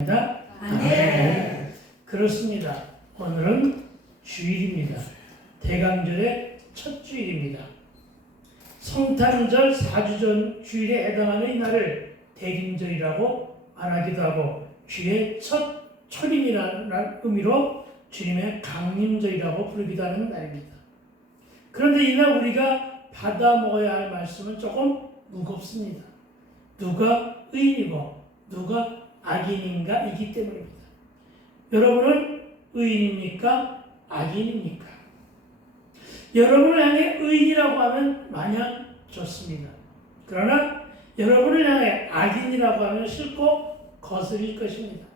네. 그렇습니다. 오늘은 주일입니다. 대강절의 첫 주일입니다. 성탄절 4주 전 주일에 해당하는 이 날을 대림절이라고 말하기도 하고 주의 첫 초림이라는 의미로 주님의 강림절이라고 부르기도 하는 날입니다. 그런데 이날 우리가 받아 먹어야 할 말씀은 조금 무겁습니다. 누가 의인이고 누가 악인인가 이기 때문입니다. 여러분은 의인입니까? 악인입니까? 여러분을 향해 의인이라고 하면 마냥 좋습니다. 그러나 여러분을 향해 악인이라고 하면 싫고 거슬릴 것입니다.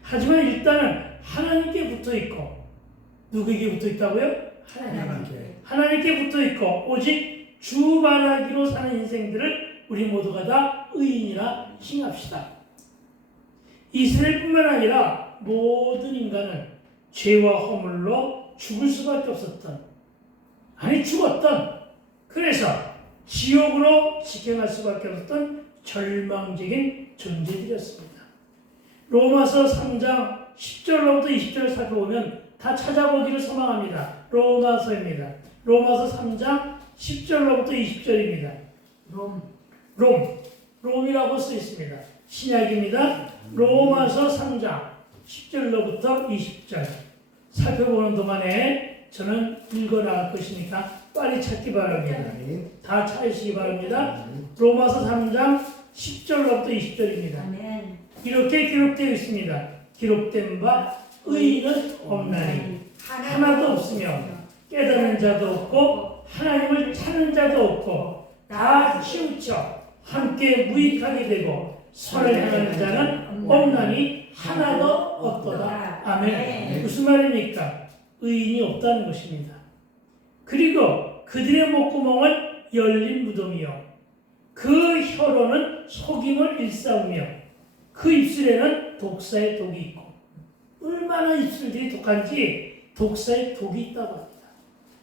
하지만 일단은 하나님께 붙어 있고, 누구에게 붙어 있다고요? 하나님께 붙어 있고 오직 주 바라기로 사는 인생들을 우리 모두가 다 의인이라 칭합시다. 이스라엘뿐만 아니라 모든 인간은 죄와 허물로 죽을 수밖에 없었던, 아니 죽었던, 그래서 지옥으로 직행할 수밖에 없었던 절망적인 존재들이었습니다. 로마서 3장 10절로부터 20절 살펴보면 다 찾아보기를 소망합니다. 로마서입니다. 로마서 3장 10절로부터 20절입니다. 롬이라고 쓰여 있습니다. 신약입니다. 로마서 3장 10절로부터 20절 살펴보는 동안에 저는 읽어나갈 것이니까 빨리 찾기 바랍니다. 다 찾으시기 바랍니다. 로마서 3장 10절로부터 20절입니다. 이렇게 기록되어 있습니다. 기록된 바 의인은 없나니 하나도 없으며 깨닫는 자도 없고 하나님을 찾는 자도 없고 다 치우쳐 함께 무익하게 되고 선을 행하는 자는 없나니 하나도 없도다. 아멘. 무슨 말입니까? 의인이 없다는 것입니다. 그리고 그들의 목구멍은 열린 무덤이요 그 혀로는 속임을 일삼으며 그 입술에는 독사의 독이 있고, 얼마나 입술들이 독한지 독사의 독이 있다고 합니다.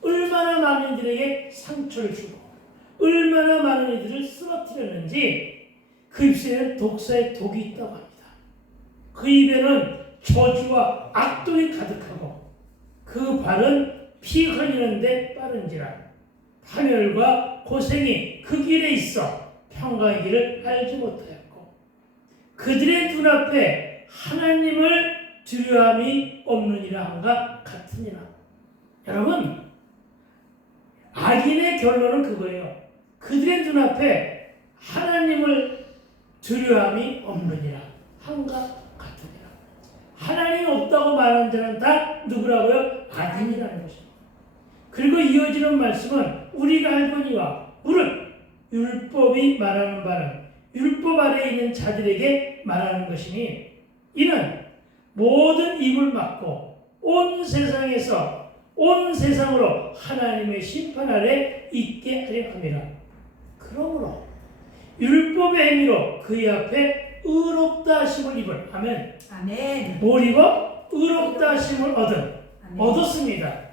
얼마나 많은 이들에게 상처를 주고 얼마나 많은 이들을 쓰러뜨렸는지 그 입술에는 독사의 독이 있다고 합니다. 그 입에는 저주와 악독이 가득하고 그 발은 피 흘리는데 빠른지라 파멸과 고생이 그 길에 있어 평강의 길을 알지 못하였고 그들의 눈앞에 하나님을 두려움이 없느니라 한가 같으니라. 여러분, 악인의 결론은 그거예요. 그들의 눈앞에 하나님을 두려움이 없느니라 한가 같으니라. 하나님이 없다고 말하는 자는 다 누구라고요? 악인이라는 것입니다. 그리고 이어지는 말씀은 우리가 알거니와 무릇 율법이 말하는 바는 율법 아래에 있는 자들에게 말하는 것이니 이는 모든 입을 막고 온 세상으로 하나님의 심판 아래 있게 하려 함이라. 그러므로 율법의 행위로 그의 앞에 의롭다 하심을 입은 아멘. 뭘 입어? 의롭다 하심을 얻었습니다.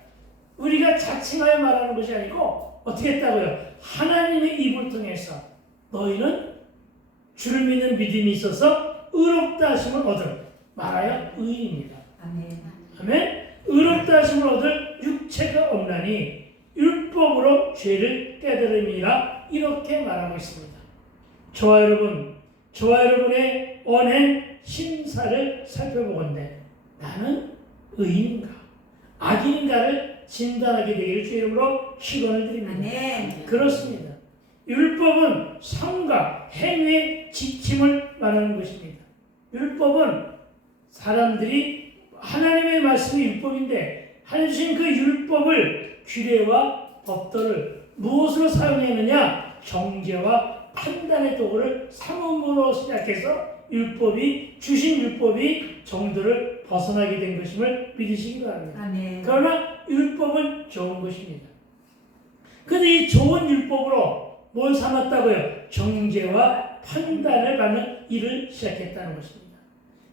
우리가 자칭하여 말하는 것이 아니고 어떻게 했다고요? 하나님의 입을 통해서 너희는 주를 믿는 믿음이 있어서 의롭다 하심을 말하여 의인입니다. 아멘. 의롭다 하심을 얻을 육체가 없나니 율법으로 죄를 깨달음이라 이렇게 말하고 있습니다. 저와 여러분의 언행 심사를 살펴보건대 나는 의인인가 악인인가를 진단하게 되기를 주의 이름으로 축원을 드립니다. 그렇습니다. 율법은 성과 행위의 지침을 말하는 것입니다. 율법은 사람들이 하나님의 말씀이 율법인데 하나님 주신 그 율법을 규례와 법도를 무엇으로 사용했느냐? 정죄와 판단의 도구를 삼음으로 시작해서 주신 율법이 정도를 벗어나게 된 것임을 믿으시기 바랍니다. 그러나 율법은 좋은 것입니다. 그런데 이 좋은 율법으로 뭘 삼았다고요? 정죄와 판단을 받는 일을 시작했다는 것입니다.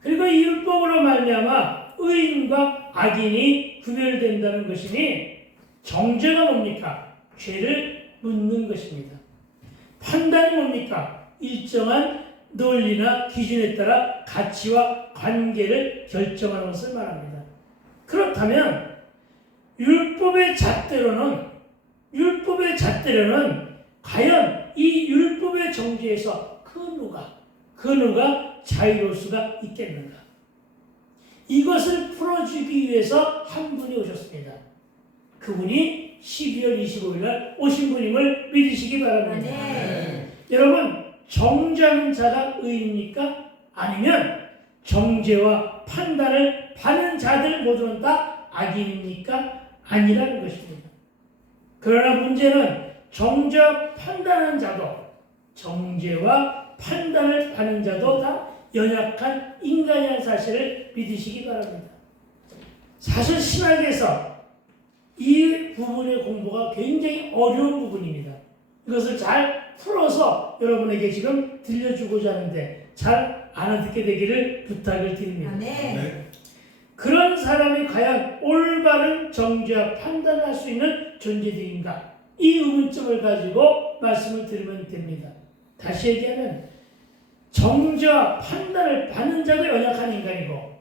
그리고 이 율법으로 말미암아 의인과 악인이 구별된다는 것이니 정죄가 뭡니까? 죄를 묻는 것입니다. 판단이 뭡니까? 일정한 논리나 기준에 따라 가치와 관계를 결정하는 것을 말합니다. 그렇다면 율법의 잣대로는 과연 이 율법의 정죄에서 그 누가 자유로울 수가 있겠는가? 이것을 풀어주기 위해서 한 분이 오셨습니다. 그분이 12월 25일 날 오신 분임을 믿으시기 바랍니다. 여러분, 정죄하는 자가 의인입니까? 아니면 정죄와 판단을 받는 자들 모두는 다 악인입니까? 아니라는 것입니다. 그러나 문제는 정죄와 판단하는 자도 정죄와 판단을 받는 자도 다 연약한 인간이라는 사실을 믿으시기 바랍니다. 사실 신학에서 이 부분의 공부가 굉장히 어려운 부분입니다. 이것을 잘 풀어서 여러분에게 지금 들려주고자 하는데 잘 알아듣게 되기를 부탁을 드립니다. 네. 그런 사람이 과연 올바른 정죄와 판단을 할 수 있는 존재들인가? 이 의문점을 가지고 말씀을 드리면 됩니다. 다시 얘기하면 정죄와 판단을 받는 자도 연약한 인간이고,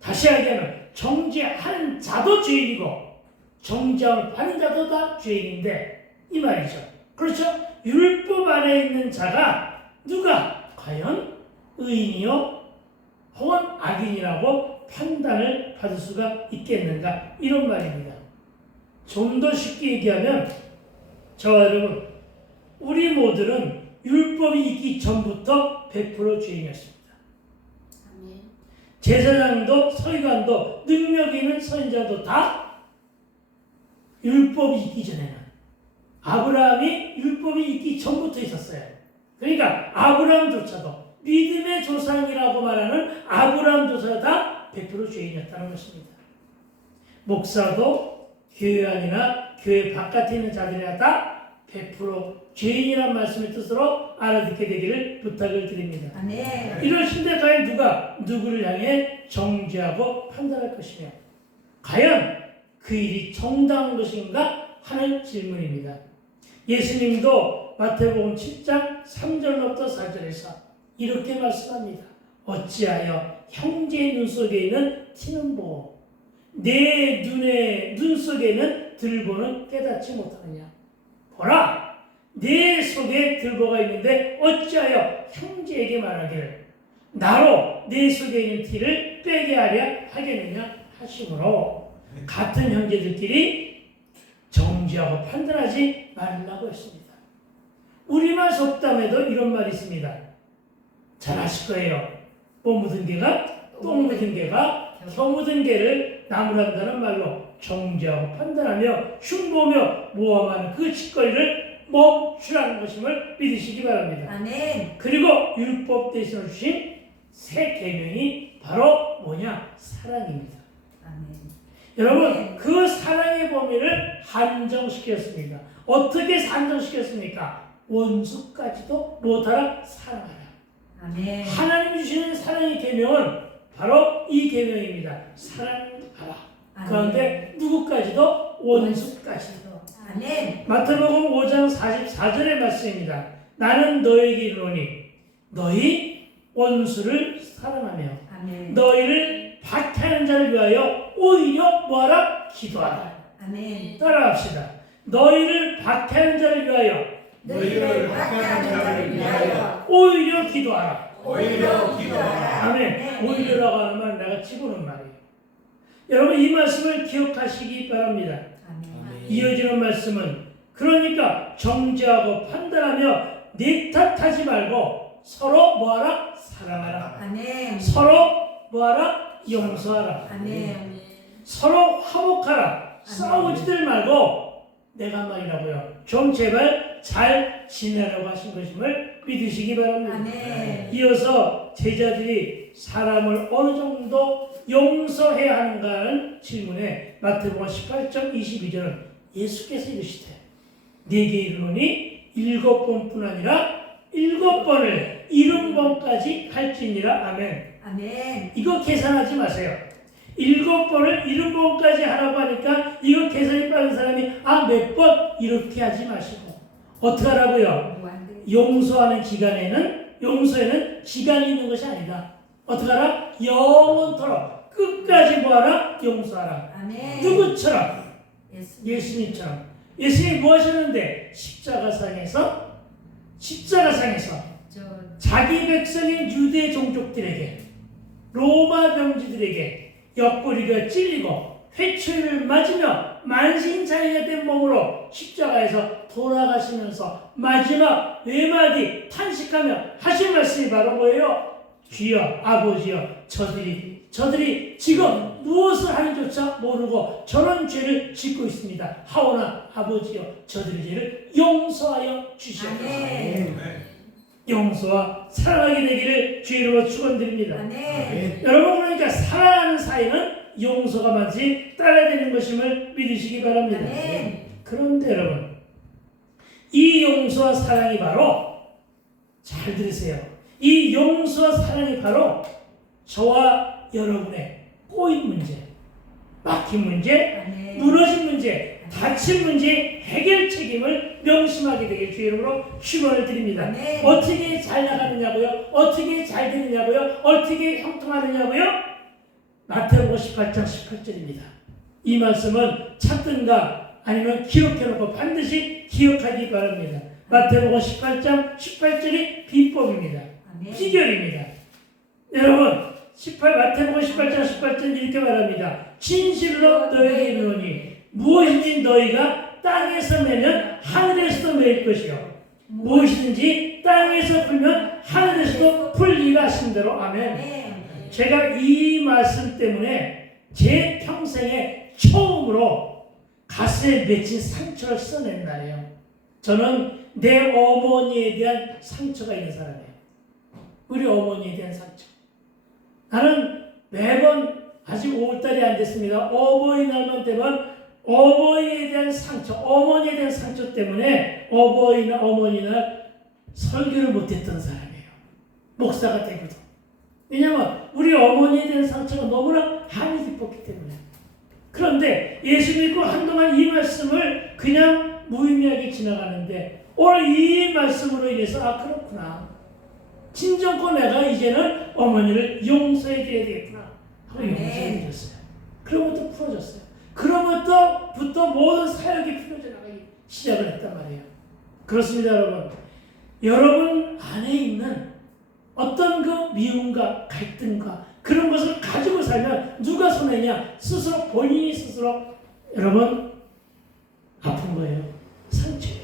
다시 얘기하면 정죄하는 자도 죄인이고 정죄함을 받는 자도 다 죄인인데 이 말이죠. 그렇죠? 율법 안에 있는 자가 누가 과연 의인이요 혹은 악인이라고 판단을 받을 수가 있겠는가? 이런 말입니다. 좀 더 쉽게 얘기하면 저와 여러분, 우리 모두는 율법이 있기 전부터 100% 죄인이었습니다. 제사장도 서기관도 능력 있는 선지자도 다 율법이 있기 전에는, 아브라함이 율법이 있기 전부터 있었어요. 그러니까 아브라함조차도 믿음의 조상이라고 말하는 아브라함조차도 다 100% 죄인이었다는 것입니다. 목사도 교회 안이나 교회 바깥에 있는 자들이나 다 100% 죄인이라는 말씀의 뜻으로 알아듣게 되기를 부탁을 드립니다. 이러신데 과연 누가 누구를 향해 정죄하고 판단할 것이며 과연 그 일이 정당한 것인가 하는 질문입니다. 예수님도 마태복음 7장 3절부터 4절에서 이렇게 말씀합니다. 어찌하여 형제의 눈 속에 있는 티는 보고 내 눈 속에는 들보는 깨닫지 못하느냐. 보라, 내 속에 들보가 있는데 어찌하여 형제에게 말하기를 나로 내 속에 있는 티를 빼게 하려 하겠느냐 하시므로 같은 형제들끼리 정죄하고 판단하지 말라고 했습니다. 우리말 속담에도 이런 말이 있습니다. 잘 아실 거예요. 뭐 묻은 개가 똥 묻은 개가 겨 묻은 개를 나무란다는 말로 정죄하고 판단하며 흉보며 모함하는 그 짓거리를 멈추라는 것임을 믿으시기 바랍니다. 그리고 율법 대신에 주신 새 계명이 바로 뭐냐? 사랑입니다. 여러분, 그 사랑의 범위를 한정시켰습니다. 어떻게 한정시켰습니까? 원수까지도 못하라 사랑하라. 하나님 주시는 사랑의 계명은 바로 이 계명입니다. 사랑하라. 그런데 누구까지도? 원수까지도. 마태복음 5장 44절의 말씀입니다. 나는 너에게 이르노니 너희 원수를 사랑하며 너희를 박해하는 자를 위하여 오히려 뭐하라? 기도하라. 따라합시다. 너희를 박해하는 자를 위하여 오히려 기도하라. 아멘. 오히려라고 하는 말은 내가 집어넣은 말이에요. 여러분, 이 말씀을 기억하시기 바랍니다. 이어지는 말씀은 그러니까 정죄하고 판단하며 내 탓하지 말고 서로 뭐하라? 사랑하라. 서로 뭐하라? 용서하라. 서로 화목하라. 싸우지들 말고 내가 말이라고요. 좀 제발 잘 지내라고 하신 것임을 믿으시기 바랍니다. 이어서 제자들이 사람을 어느 정도 용서해야 하는가는 질문에 마태복음 18장 22절은 예수께서 이르시되 내게 이르노니 7번뿐 아니라 7번을 70번까지 할지니라. 아멘. 이거 계산하지 마세요. 7번을 70번까지 하라고 하니까 이거 계산이 빠른 사람이 몇 번 이렇게 하지 마시고 어떻게 하라고요? 용서하는 기간에는 용서에는 기간이 있는 것이 아니다. 어떻게 하라? 영원토록 끝까지 뭐하라? 용서하라. 아멘. 누구처럼? 예수님. 예수님처럼. 예수님이 뭐 하셨는데? 십자가상에서 저 자기 백성인 유대 종족들에게, 로마 병지들에게 옆구리가 찔리고 회초리를 맞으며 만신창이가 된 몸으로 십자가에서 돌아가시면서 마지막 외마디 탄식하며 하신 말씀이 바로 뭐예요? 주여, 아버지여, 저들이 지금 무엇을 하는지조차 모르고 저런 죄를 짓고 있습니다. 하오나 아버지여, 저들의 죄를 용서하여 주시옵소서. 아멘. 용서와 사랑하게 되기를 주의 이름으로 축원드립니다. 아멘. 여러분, 그러니까 사랑하는 사이는 용서가 반드시 따라야 되는 것임을 믿으시기 바랍니다. 아멘. 그런데 여러분, 이 용서와 사랑이 바로, 잘 들으세요, 이 용서와 사랑이 바로 저와 여러분의 꼬인 문제, 막힌 문제, 아멘. 무너진 문제, 다친 문제 해결 책임을 명심하게 되길 주의 이름으로 축원을 드립니다. 아멘. 어떻게 잘 나가느냐고요? 어떻게 잘 되느냐고요? 어떻게 형통하느냐고요? 마태복음 18장 18절입니다. 이 말씀은 찾든가 아니면 기록해놓고 반드시 기억하기 바랍니다. 마태복음 18장 18절이 비법입니다. 아멘. 비결입니다. 여러분, 마태복음 18장 18절 이렇게 말합니다. 진실로 너희에게 이르노니 무엇이든지 너희가 땅에서 매면 하늘에서도 매일 것이요 무엇이든지 땅에서 풀면 하늘에서도 풀리라 하신 대로. 아멘. 아멘. 제가 이 말씀 때문에 제 평생에 처음으로 가슴에 맺힌 상처를 써낸 날이에요. 저는 내 어머니에 대한 상처가 있는 사람이에요. 우리 어머니에 대한 상처. 나는 매번, 아직 5월달이 안 됐습니다, 어버이날만 되면 어버이에 대한 상처, 어머니에 대한 상처 때문에 어머니날 설교를 못했던 사람이에요. 목사가 되고도. 왜냐하면 우리 어머니에 대한 상처가 너무나 한이 깊었기 때문에. 그런데 예수 믿고 한동안 이 말씀을 그냥 무의미하게 지나가는데 오늘 이 말씀으로 인해서 아, 그렇구나, 진정코 내가 이제는 어머니를 용서해 줘야 되겠구나 하고 용서해 드렸어요. 그러면부터 풀어졌어요. 그러면부터 모든 사역이 풀어져 나가기 시작을 했단 말이에요. 그렇습니다, 여러분. 여러분 안에 있는 어떤 그 미움과 갈등과 그런 것을 가지고 살면 누가 손해냐? 스스로, 본인이 스스로. 여러분, 아픈 거예요. 상처예요.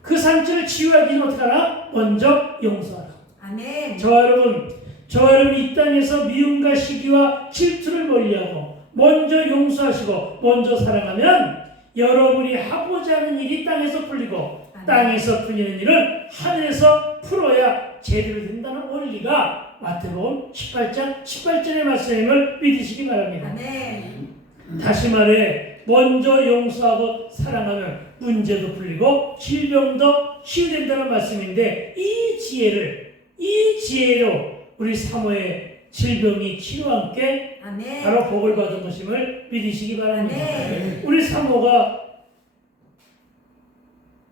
그 상처를 치유하기는 어떻게 하나? 먼저 용서하라. 아멘. 저와 여러분 이 땅에서 미움과 시기와 질투를 멀리하고 먼저 용서하시고 먼저 사랑하면 여러분이 하고자 하는 일이 땅에서 풀리고 아멘. 땅에서 풀리는 일은 하늘에서 풀어야 제대로 된다는 원리가 마태복음 18장 18절의 말씀임을 믿으시기 바랍니다. 아멘. 다시 말해, 먼저 용서하고 사랑하면 문제도 풀리고 질병도 치유된다는 말씀인데, 이 지혜로 우리 사모의 질병이 치료와 함께 아멘. 바로 복을 받은 것임을 믿으시기 바랍니다. 아멘. 우리 사모가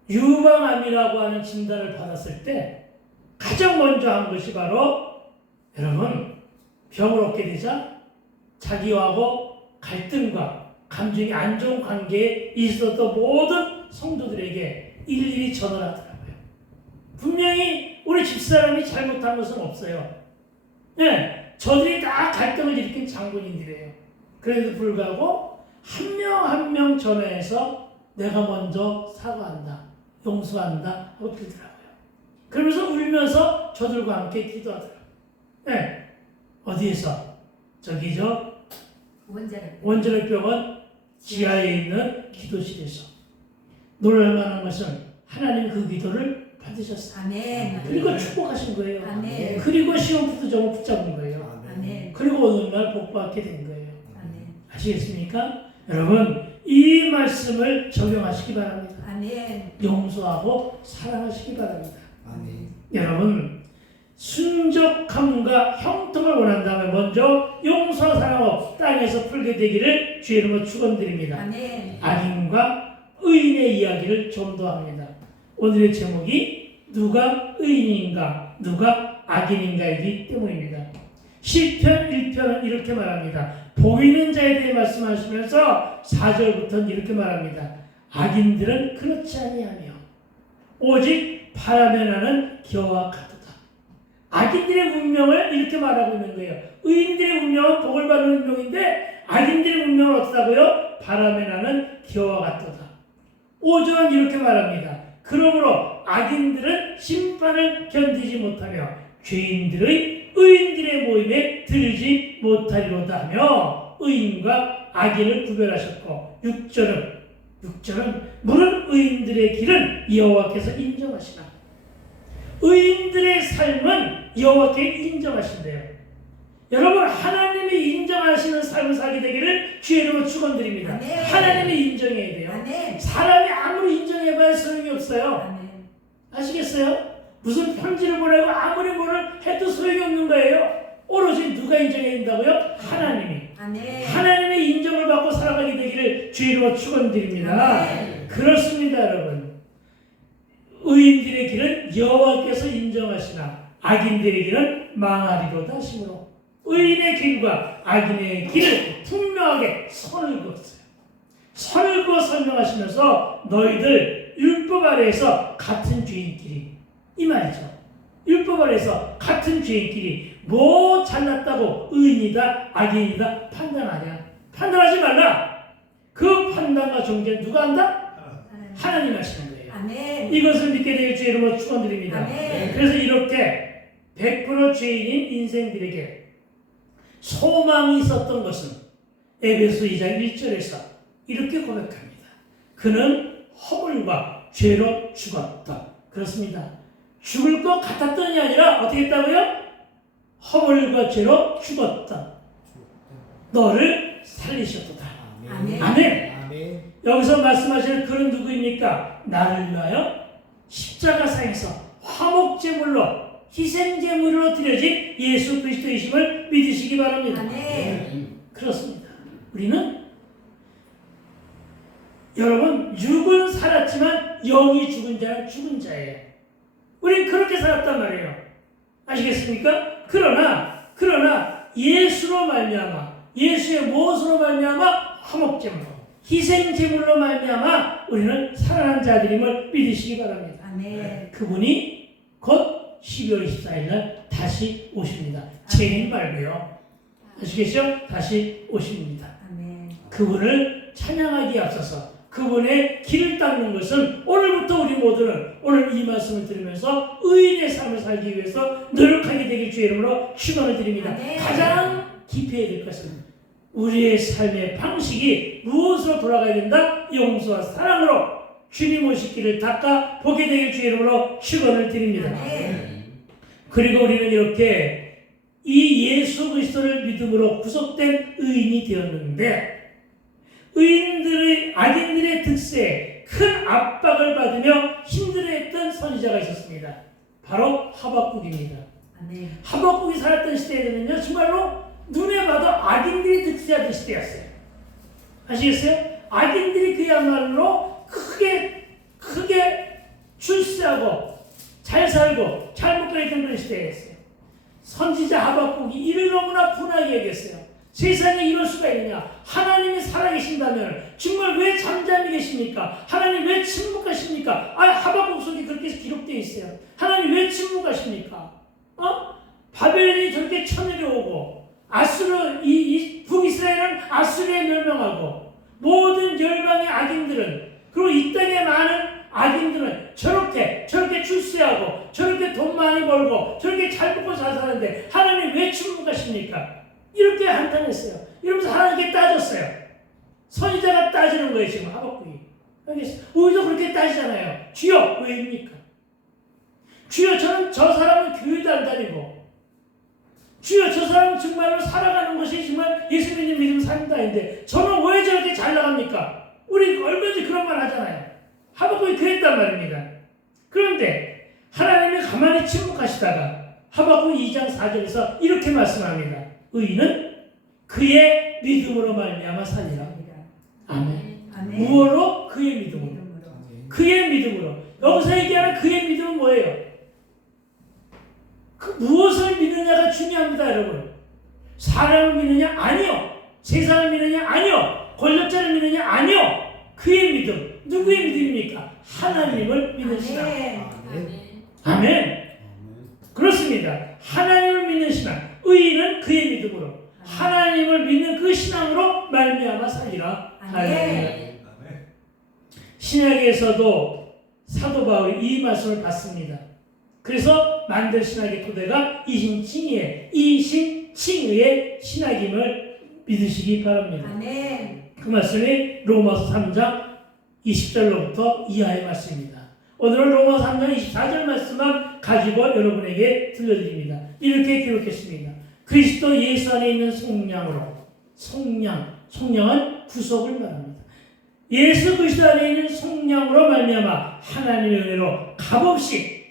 유방암이라고 하는 진단을 받았을 때 가장 먼저 한 것이 바로, 여러분, 병을 얻게 되자 자기하고 갈등과 감정이 안 좋은 관계에 있었던 모든 성도들에게 일일이 전화를 하더라고요. 분명히 우리 집사람이 잘못한 것은 없어요. 네, 저들이 다 갈등을 일으킨 장본인들이에요. 그래도 불구하고 한 명 한 명 전화해서 내가 먼저 사과한다, 용서한다 하고 빌더라고요. 그러면서 울면서 저들과 함께 기도하더라고요. 네, 어디에서? 저기 원자력병원 지하에 있는 기도실에서. 놀랄만한 것은 하나님 그 기도를 받으셨어요. 아멘. 그리고 축복하신 거예요. 아멘. 그리고 시험부터 붙잡은 거예요. 아멘. 그리고 오늘날 복받게 된 거예요. 아멘. 아시겠습니까? 여러분, 이 말씀을 적용하시기 바랍니다. 아멘. 용서하고 사랑하시기 바랍니다. 아멘. 여러분, 순적함과 형통을 원한다면 먼저 용서와 사랑하고 땅에서 풀게 되기를 주의 이름으로 축원드립니다. 아멘. 악인과 의인의 이야기를 좀 더 합니다. 오늘의 제목이 누가 의인인가, 누가 악인인가이기 때문입니다. 시편 1편은 이렇게 말합니다. 보이는 자에 대해 말씀하시면서 4절부터는 이렇게 말합니다. 악인들은 그렇지 아니하며 오직 바람에 나는 겨와 같도다. 악인들의 운명을 이렇게 말하고 있는 거예요. 의인들의 운명은 복을 받는 운명인데 악인들의 운명은 어떠다고요? 바람에 나는 겨와 같도다. 5절은 이렇게 말합니다. 그러므로 악인들은 심판을 견디지 못하며 죄인들의 의인들의 모임에 들지 못하리로다 하며 의인과 악인을 구별하셨고 6절은 무릇 의인들의 길은 여호와께서 인정하시나 의인들의 삶은 여호와께 인정하신대요. 여러분 하나님이 인정하시는 삶을 살게 되기를 주의 이름으로 축원드립니다. 아멘. 하나님이 인정해야 돼요. 아멘. 사람이 아무리 인정해봐야 소용이 없어요. 아멘. 아시겠어요? 무슨 편지를 보내고 아무리 뭐를 해도 소용이 없는 거예요. 오로지 누가 인정해야 된다고요? 하나님이. 아멘. 하나님의 인정을 받고 살아가게 되기를 주의 이름으로 축원드립니다. 아멘. 그렇습니다, 여러분. 의인들의 길은 여호와께서 인정하시나 악인들의 길은 망하리로다 하시므로 의인의 길과 악인의 길을 분명하게 선을 그었어요. 선을 그어 설명하시면서 너희들 율법 아래에서 같은 죄인끼리 이 말이죠. 율법 아래에서 같은 죄인끼리 뭐 잘났다고 의인이다 악인이다 판단하냐. 판단하지 말라. 그 판단과 정죄 누가 한다? 하나님 하시는 거예요. 아멘. 이것을 믿게 되길 주의 이름으로 축원드립니다. 아멘. 그래서 이렇게 100% 죄인인 인생들에게 소망이 있었던 것은 에베소 2장 1절에서 이렇게 고백합니다. 그는 허물과 죄로 죽었다. 그렇습니다. 죽을 것 같았던이 아니라 어떻게 했다고요? 허물과 죄로 죽었다. 너를 살리셨도다. 아멘. 아멘. 아멘. 여기서 말씀하시는 그는 누구입니까? 나를 위하여 십자가상에서 화목제물로 희생제물로 드려진 예수 그리스도이심을 믿으시기 바랍니다. 아멘. 그렇습니다. 우리는 여러분 육은 살았지만 영이 죽은 자는 죽은 자예요. 우리는 그렇게 살았단 말이에요. 아시겠습니까? 그러나 예수로 말미암아 예수의 무엇으로 말미암아 화목제물 희생제물로 말미암아 우리는 살아난 자들임을 믿으시기 바랍니다. 아멘. 그분이 곧 12월 24일 날 다시 오십니다. 제일 말고요. 아시겠죠? 다시 오십니다. 아멘. 그분을 찬양하기에 앞서서 그분의 길을 닦는 것은 오늘부터 우리 모두는 오늘 이 말씀을 들으면서 의인의 삶을 살기 위해서 노력하게 되길 주의 이름으로 축원을 드립니다. 아멘. 가장 기피해야 될 것은 우리의 삶의 방식이 무엇으로 돌아가야 된다? 용서와 사랑으로 주님 오실 길을 닦아 보게 되길 주의 이름으로 축원을 드립니다. 아멘. 그리고 우리는 이렇게 이 예수 그리스도를 믿음으로 구속된 의인이 되었는데 악인들의 득세에 큰 압박을 받으며 힘들어했던 선지자가 있었습니다. 바로 하박국입니다. 아멘. 하박국이 살았던 시대에는요 정말로 눈에 봐도 악인들이 득세하던 시대였어요. 아시겠어요? 악인들이 그야말로 크게 출세하고 잘 살고 잘 먹고 있던 그런 시대였어요. 선지자 하박국이 이를 너무나 분하게 얘기했어요. 세상에 이럴 수가 있느냐? 하나님이 살아계신다면 정말 왜 잠잠히 계십니까? 하나님 왜 침묵하십니까? 하박국 속에 그렇게 기록되어 있어요. 하나님 왜 침묵하십니까? 바벨론이 저렇게 쳐내려오고 이 북이스라엘은 아수르에 멸망하고 모든 열방의 악인들은 그리고 이 땅에 많은 악인들은 저렇게 출세하고 저렇게 돈 많이 벌고 저렇게 잘 먹고 잘 사는데 하나님 왜 침묵하십니까? 이렇게 한탄했어요. 이러면서 하나님께 따졌어요. 선지자가 따지는 거예요 지금 하박국이. 우리도 그렇게 따지잖아요. 주여 왜입니까? 주여 저 사람은 교회도 안 다니고 주여 저 사람은 정말로 살아가는 것이 정말 예수 믿는 삶도 아닌데 저는 왜 저렇게 잘 나갑니까? 우리 얼마든지 그런 말 하잖아요. 하박국이 그랬단 말입니다. 그런데 하나님이 가만히 침묵하시다가 하박국 2장 4절에서 이렇게 말씀합니다. 의인은 그의 믿음으로 말미암아 살리라. 아멘. 아멘. 무엇로? 그의 믿음으로. 믿음으로. 그의 믿음으로. 여기서 얘기하는 그의 믿음은 뭐예요? 그 무엇을 믿느냐가 중요합니다, 여러분. 사람을 믿느냐? 아니요. 세상을 믿느냐? 아니요. 권력자를 믿느냐? 아니요. 그의 믿음. 누구의 믿음입니까? 하나님을 믿는 신앙. 아멘. 그렇습니다. 하나님을 믿는 신앙. 의인은 그의 믿음으로, 하나님을 믿는 그 신앙으로 말미암아 살리라. 할렐루야. 신약에서도 사도 바울이 이 말씀을 받습니다. 그래서 만들 신학의 토대가 이신칭의의 신학임을 믿으시기 바랍니다. 그 말씀이 로마서 3장 20절로부터 이하의 말씀입니다. 오늘은 로마서 3장 24절 말씀만 가지고 여러분에게 들려드립니다. 이렇게 기록했습니다. 그리스도 예수 안에 있는 속량으로, 속량은 구속을 말합니다. 예수 그리스도 안에 있는 속량으로 말미암아 하나님의 은혜로 값없이,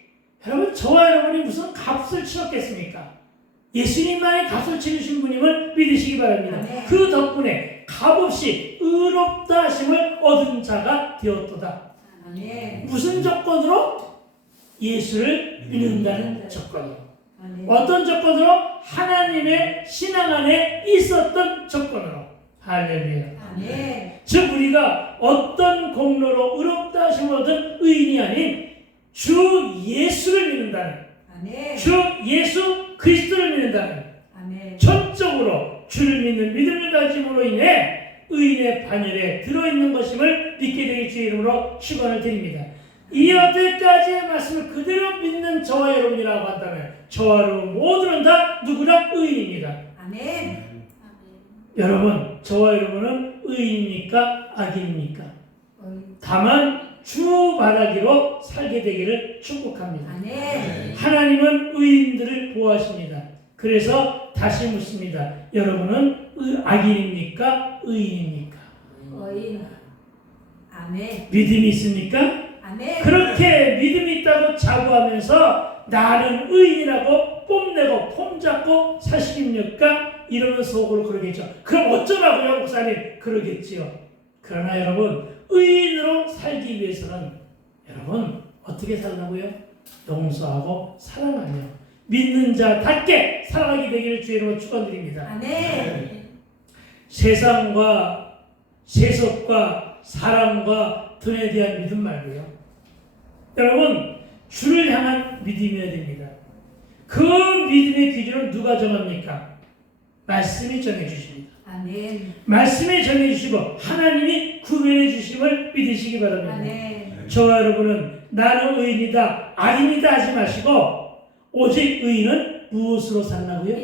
여러분 저와 여러분이 무슨 값을 치렀겠습니까? 예수님만이 값을 치르신 분임을 믿으시기 바랍니다. 그 덕분에 값없이 의롭다 하심을 얻은 자가 되었도다. 무슨 조건으로? 예수를 믿는다는 조건으로. 어떤 조건으로? 하나님의 신앙 안에 있었던 조건으로. 할렐루야. 즉 우리가 어떤 공로로 의롭다 하심을 얻은 의인이 아닌 주 예수를 믿는다는, 주 예수 그리스도를 믿는다는, 전적으로 주를 믿는 믿음을 가짐으로 인해 의인의 반열에 들어있는 것임을 믿게 되길 주의 이름으로 축원을 드립니다. 이 여태까지의 말씀을 그대로 믿는 저와 여러분이라고 한다면 저와 여러분 모두는 다 누구나 의인입니다. 여러분, 저와 여러분은 의인입니까? 악인입니까? 다만 주 바라기로 살게 되기를 축복합니다. 하나님은 의인들을 보호하십니다. 그래서 다시 묻습니다. 여러분은 악인입니까? 의인입니까? 믿음이 있습니까? 그렇게 믿음이 있다고 자부하면서 나는 의인이라고 뽐내고 폼잡고 사실입니까? 이러면 속으로 그러겠죠. 그럼 어쩌라고요, 목사님? 그러겠지요. 그러나 여러분, 의인으로 살기 위해서는 여러분 어떻게 살라고요? 용서하고 사랑하며 믿는 자답게 살아가게 되기를 주의 이름으로 축원드립니다. 세상과 세속과 사람과 돈에 대한 믿음 말고요, 여러분 주를 향한 믿음이어야 됩니다. 그 믿음의 기준은 누가 정합니까? 말씀이 정해주십니다. 말씀이 정해주시고 하나님이 구별해 주심을 믿으시기 바랍니다. 저와 여러분은 나는 의인이다, 악인이다 하지 마시고 오직 의인은 무엇으로 살라고요?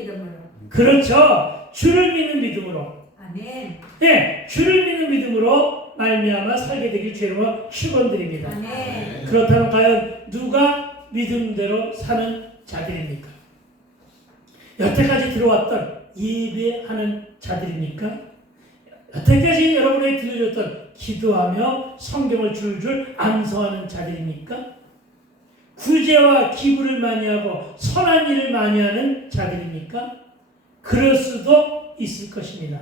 그렇죠. 주를 믿는 믿음으로. 주를 믿는 믿음으로 말미암아 살게 되길 주로 축원드립니다. 그렇다면 과연 누가 믿음대로 사는 자들입니까? 여태까지 들어왔던 예배하는 자들입니까? 여태까지 여러분에게 들려줬던 기도하며 성경을 줄줄 암송하는 자들입니까? 구제와 기부를 많이 하고 선한 일을 많이 하는 자들입니까? 그럴 수도 있을 것입니다.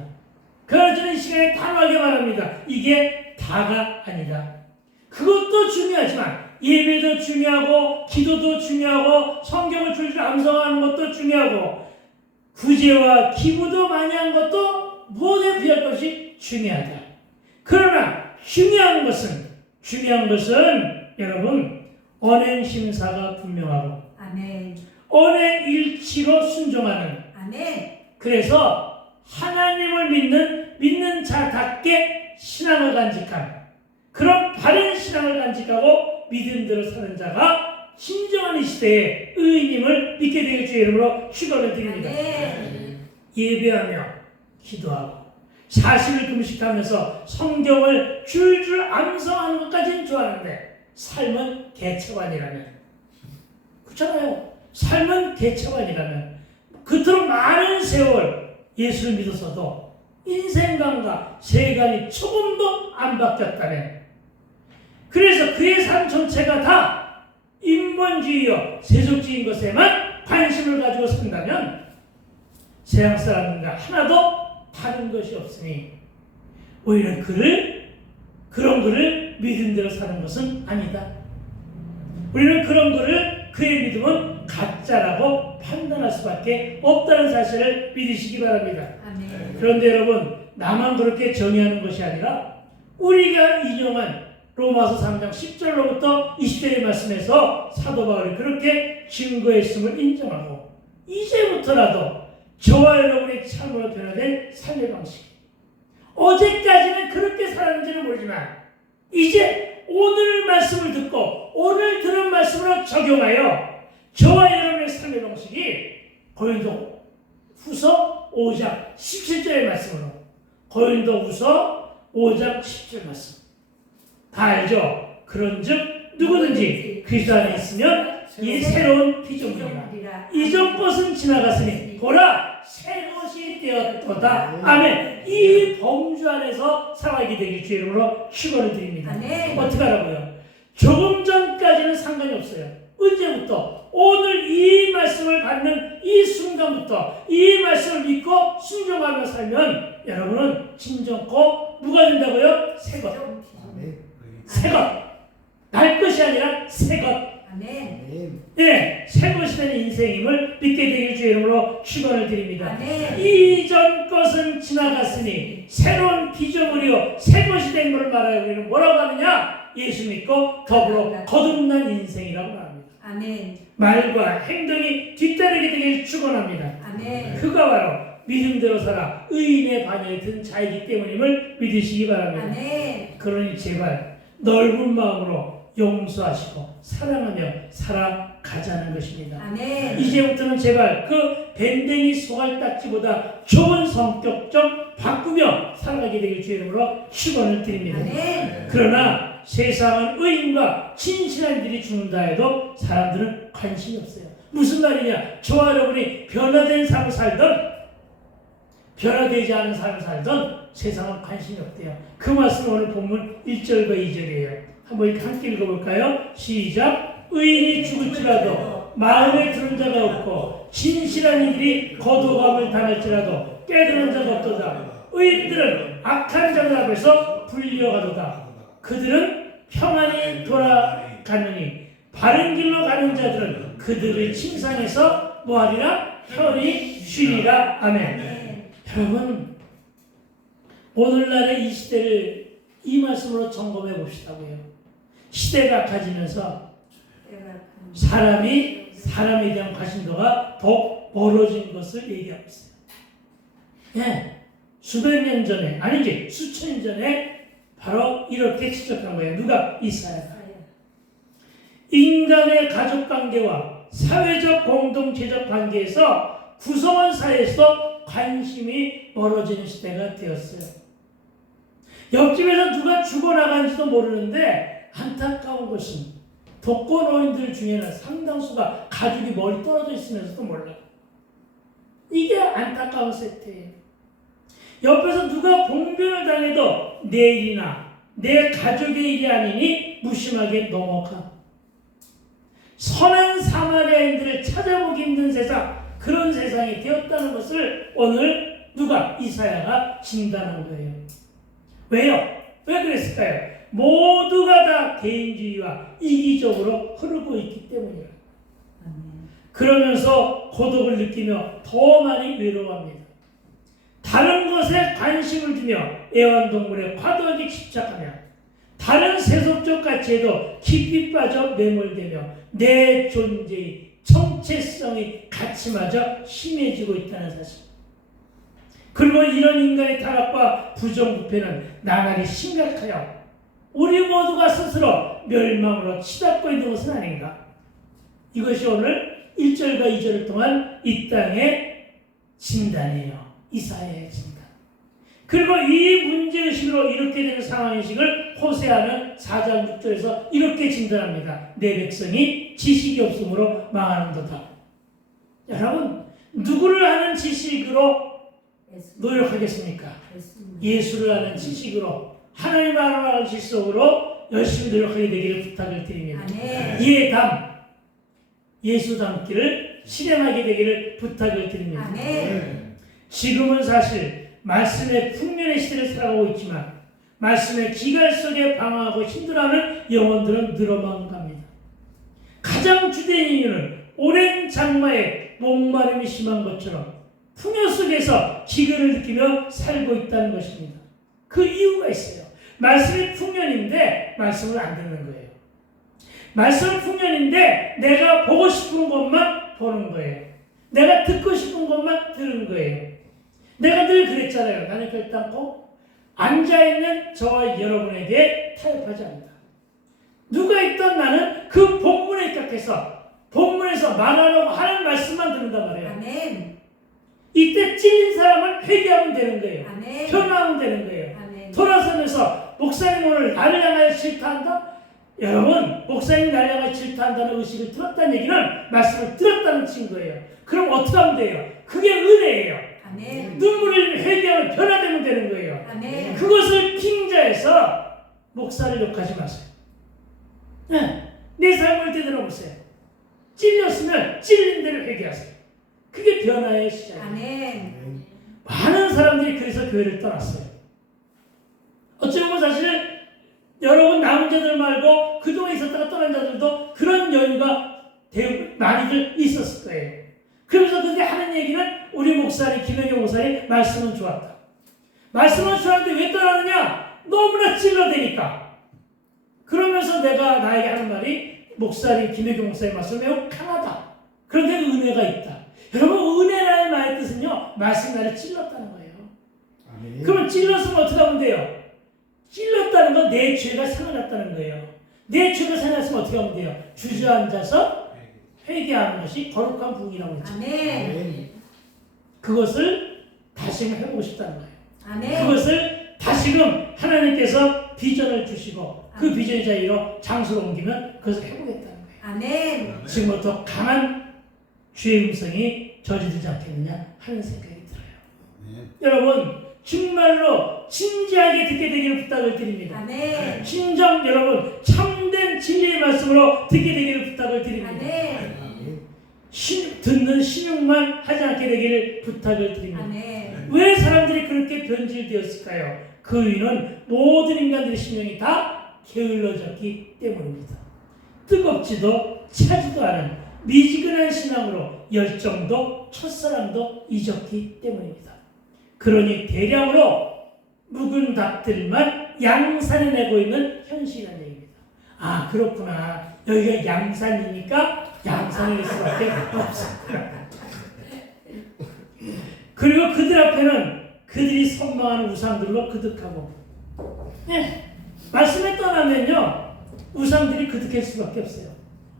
그래서 저는 이 시간에 단호하게 말합니다. 이게 다가 아니다. 그것도 중요하지만 예배도 중요하고 기도도 중요하고 성경을 줄줄 암송하는 것도 중요하고 구제와 기부도 많이 한 것도 모두에 비할 것이 중요하다. 그러나 중요한 것은 여러분 언행심사가 분명하고 언행일치로 순종하는, 그래서 하나님을 믿는 자답게 신앙을 간직한, 그런 바른 신앙을 간직하고 믿음대로 사는 자가 진정한 이 시대의 의인임을 믿게 되길 주의 이름으로 축원을 드립니다. 예배하며 기도하고 사실을 금식하면서 성경을 줄줄 암송하는 것까지는 좋아하는데 삶은 개처반이라면, 그렇잖아요. 삶은 개처반이라면 그토록 많은 세월 예수를 믿었어도 인생관과 세간이 조금도 안 바뀌었다면, 그래서 그의 삶 전체가 다 인본주의요 세속주의인 것에만 관심을 가지고 산다면 세상 사람들과 하나도 다른 것이 없으니 오히려 그런 그를 믿음대로 사는 것은 아니다. 우리는 그런 그를 그의 믿음은 가짜라고 판단할 수밖에 없다는 사실을 믿으시기 바랍니다. 아멘. 그런데 여러분, 나만 그렇게 정의하는 것이 아니라 우리가 인용한 로마서 3장 10절로부터 20절의 말씀에서 사도 바울이 그렇게 증거했음을 인정하고 이제부터라도 저와 여러분의 참으로 변화된 삶의 방식, 어제까지는 그렇게 살았는지는 모르지만 이제 오늘 말씀을 듣고 오늘 들은 말씀으로 적용하여 저와 여러분의 삶의 방식이 고린도 후서 5장 17절의 말씀으로, 고린도 후서 5장 10절 말씀 다 알죠? 그런즉 누구든지 그리스도 안에 있으면 이 새로운 피조물이라. 이전 것은 지나갔으니 보라 새 것이 되었도다. 아멘. 이 범주 안에서 살아가게 되길 주 이름으로 축원을 드립니다. 아멘. 어떻게 하라고요? 조금 전까지는 상관이 없어요. 언제부터? 오늘 이 말씀을 받는 이 순간부터 이 말씀을 믿고 순종하며 살면 여러분은 진정코 누가 된다고요? 새 것. 새 것. 날 것이 아니라 새 것. 아멘. 네, 새 것이 되는 인생임을 믿게 되길 주 이름으로 축원을 드립니다. 아멘. 이전 것은 지나갔으니 새로운 피조물이요 새 것이 된 것을 말하여 우리는 뭐라고 하느냐? 예수 믿고 더불어 거듭난 인생이라고 말합니다. 아멘. 말과 행동이 뒤따르게 되길 축원합니다. 아멘. 그가 바로 믿음대로 살아 의인의 반열에 든 자이기 때문임을 믿으시기 바랍니다. 아멘. 그러니 제발 넓은 마음으로 용서하시고 사랑하며 살아가자는 것입니다. 아멘. 이제부터는 제발 그 밴댕이 소갈딱지보다 좁은 성격 좀 바꾸며 살아가게 되길 주 이름으로 축원을 드립니다. 아멘. 그러나 세상은 의인과 진실한 일이 죽는다 해도 사람들은 관심이 없어요. 무슨 말이냐? 저와 여러분이 변화된 삶을 살던 변화되지 않은 삶을 살던 세상은 관심이 없대요. 그 말씀 오늘 본문 1절과 2절이에요. 한번 함께 읽어볼까요? 시작. 의인이 죽을지라도 마음에 드는 자가 없고 진실한 이들이 거두감을 당할지라도 깨달은 자가 없도다. 의인들은 악한 자들 앞에서 불려가도다. 그들은 평안히 돌아가느니 바른 길로 가는 자들은 그들을 칭찬해서 뭐하리라? 편히 쉬리라. 아멘. 여러분, 오늘날의 이 시대를 이 말씀으로 점검해 봅시다고요. 시대가 가지면서 사람이 사람에 대한 관심도가 더 멀어진 것을 얘기하고 있어요. 예, 수백 년 전에, 아니지 수천 년 전에 바로 이렇게 지적한 거예요. 누가? 이사야가. 인간의 가족관계와 사회적 공동체적 관계에서 구성원 사회에서 관심이 멀어지는 시대가 되었어요. 옆집에서 누가 죽어나간지도 모르는데 안타까운 것은 독거노인들 중에는 상당수가 가족이 멀리 떨어져 있으면서도 몰라요. 이게 안타까운 세태예요. 옆에서 누가 봉변을 당해도 내 일이나 내 가족의 일이 아니니 무심하게 넘어가. 선한 사마리아인들을 찾아보기 힘든 세상, 그런 세상이 되었다는 것을 오늘 누가? 이사야가 진단한 거예요. 왜요? 왜 그랬을까요? 모두가 다 개인주의와 이기적으로 흐르고 있기 때문이에요. 그러면서 고독을 느끼며 더 많이 외로워합니다. 다른 것에 관심을 두며 애완동물에 과도하게 집착하며 다른 세속적 가치에도 깊이 빠져 매몰되며 내 존재의 정체성의 가치마저 심해지고 있다는 사실. 그리고 이런 인간의 타락과 부정부패는 나날이 심각하여 우리 모두가 스스로 멸망으로 치닫고 있는 것은 아닌가. 이것이 오늘 1절과 2절을 통한 이 땅의 진단이에요. 이사야의 진단. 그리고 이 문제의식으로 이렇게 되는 상황의식을 호세아는 4장 6절에서 이렇게 진단합니다. 내 백성이 지식이 없으므로 망하는도다. 여러분, 누구를 아는 지식으로 노력하겠습니까? 예수를 아는 지식으로, 하나님을 아는 지식으로 열심히 노력하게 되기를 부탁을 드립니다. 이에 담, 예수 닮기를 실행하게 되기를 부탁을 드립니다. 지금은 사실 말씀의 풍년의 시대를 살아가고 있지만 말씀의 기갈 속에 방황하고 힘들어하는 영혼들은 늘어만 갑니다. 가장 가장 주된 이유는 오랜 장마에 목마름이 심한 것처럼 풍요 속에서 기근을 느끼며 살고 있다는 것입니다. 그 이유가 있어요. 말씀이 풍년인데 말씀을 안 듣는 거예요. 말씀은 풍년인데 내가 보고 싶은 것만 보는 거예요. 내가 듣고 싶은 것만 들은 거예요. 내가 늘 그랬잖아요. 나는 결단코 앉아있는 저와 여러분에게 타협하지 않는다. 누가 있던 나는 그 본문에 입각해서 본문에서 말하려고 하는 말씀만 듣는단 말이에요. 아멘. 이때 찔린 사람은 회개하면 되는 거예요. 아멘. 변화하면 되는 거예요. 아멘. 돌아서면서 목사님 오늘 나를 향하여 질타한다? 여러분, 목사님이 나를 향하여 질타한다는 의식을 들었다는 얘기는 말씀을 들었다는 증거예요. 그럼 어떻게 하면 돼요? 그게 은혜예요. 아멘. 눈물을 회개하면 변화되면 되는 거예요. 아멘. 그것을 핑자해서 목사를 욕하지 마세요. 내 삶을 되돌아보세요. 찔렸으면 찔린 대로 회개하세요. 그게 변화의 시작이에요. 아멘. 많은 사람들이 그래서 교회를 떠났어요. 어쩌면 사실 여러분 남은 자들 말고 그동안 있었다가 떠난 자들도 그런 여유가 많이들 있었을 거예요. 그러면서 그게 하는 얘기는 우리 목사님 김혜경 목사님 말씀은 좋았다. 말씀은 좋았는데 왜 떠나느냐? 너무나 찔러대니까. 그러면서 내가 나에게 하는 말이 목사님 김혜경 목사님 말씀 매우 강하다. 그런데 은혜가 있다. 여러분 은혜라는 말의 뜻은요 말씀 나를 찔렀다는 거예요. 아멘. 그러면 찔렀으면 어떻게 하면 돼요? 찔렀다는 건 내 죄가 생각났다는 거예요. 내 죄가 생각났으면 어떻게 하면 돼요? 주저앉아서 회개하는 것이 거룩한 부흥이라고 했죠. 아멘. 그것을 다시금 해보고 싶다는 거예요. 아멘. 그것을 다시금 하나님께서 비전을 주시고 그 비전의 자리로 장소로 옮기면 그것을 해보겠다는 거예요. 아멘. 지금부터 강한 주의 음성이 저지되지 않겠느냐 하는 생각이 들어요. 여러분 정말로 진지하게 듣게 되기를 부탁을 드립니다. 아멘. 진정 여러분 참된 진리의 말씀으로 듣게 되기를 부탁을 드립니다. 아멘. 듣는 신용만 하지 않게 되기를 부탁을 드립니다. 아멘. 왜 사람들이 그렇게 변질되었을까요? 그 이유는 모든 인간들의 심령이 다 게을러졌기 때문입니다. 뜨겁지도 차지도 않은 미지근한 신앙으로 열정도 첫사랑도 잊었기 때문입니다. 그러니 대량으로 묵은 닭들만 양산해내고 있는 현실이라는 얘기입니다. 아 그렇구나. 여기가 양산이니까 양산을 할 수밖에 없습니다. 그리고 그들 앞에는 그들이 선망하는 우상들로 그득하고 말씀에 떠나면요 우상들이 그득할 수밖에 없어요.